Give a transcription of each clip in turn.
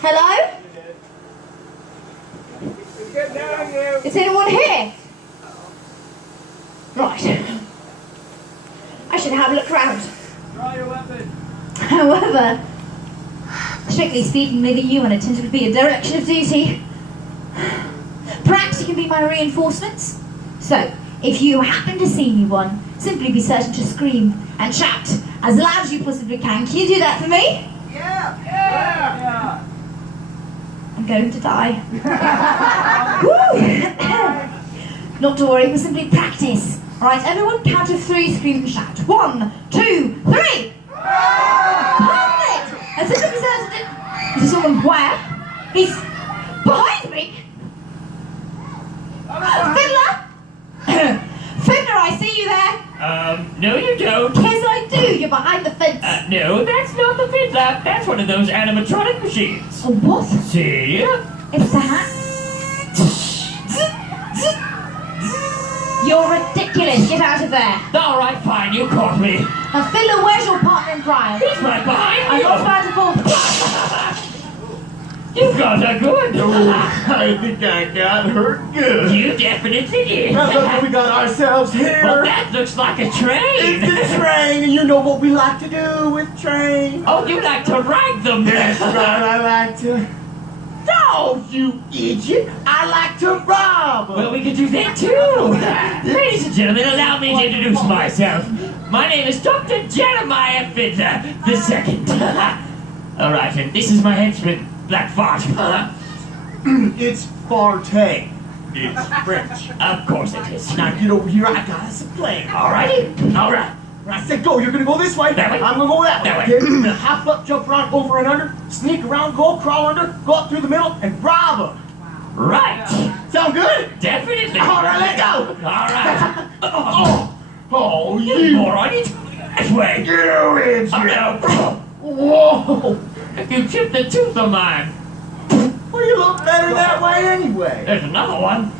Hello? Is anyone here? Right. I should have a look around. Draw your weapon. However, strictly speaking, leaving you unattended would be a dereliction of duty. Perhaps you can be my reinforcements. So, if you happen to see anyone, simply be certain to scream and shout as loud as you possibly can. Can you do that for me? Yeah. I'm going to die. Woo! Not to worry, we'll simply practice. Alright, everyone, count of 3, scream and shout. 1, 2, 3! Perfect! And simply be certain to... Is there someone where? He's behind me! Fiddler! Fiddler, I see you there! No you don't. Yes, I do. You're behind the fence. No, that's not the fiddler. That's one of those animatronic machines. Oh, what? See? It's that. You're ridiculous. Get out of there. All right, fine, you caught me. Now, Fiddler, where's your partner in crime? He's right behind I'm you. not about to fall. You got her good. I think I got her good. You definitely did. Now look what we got ourselves here. Well, that looks like a train. It's a train, and you know what we like to do with trains. Oh, you like to ride them. That's right, I like to... No, you idiot! I like to rob. Well, we could do that too. Ladies and gentlemen, allow me to introduce myself. My name is Dr. Jeremiah Fiddler II. All right, and this is my henchman, Black Fart. It's Farte. It's French. Of course it is. Now get over here, I got us a plan. Alrighty? Alright. I said go, you're gonna go this way. That way. I'm gonna go that way. That way. Okay? You're gonna hop up, jump around, over and under, sneak around, go, crawl under, go up through the middle, and rob her. Right. Sound good? Definitely. Alright, let's go. Alright. Oh, You you. moron, you took me that way. You idiot. Oh, Whoa. no. You chipped the tooth of mine. Well, you look better that way anyway. There's another one.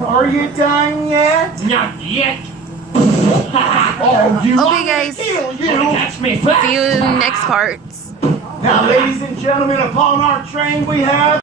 Are you done yet? Not yet. Oh, you. Okay, guys. Kill you. Catch me fast. See you in the next parts. Now, ladies and gentlemen, upon our train we have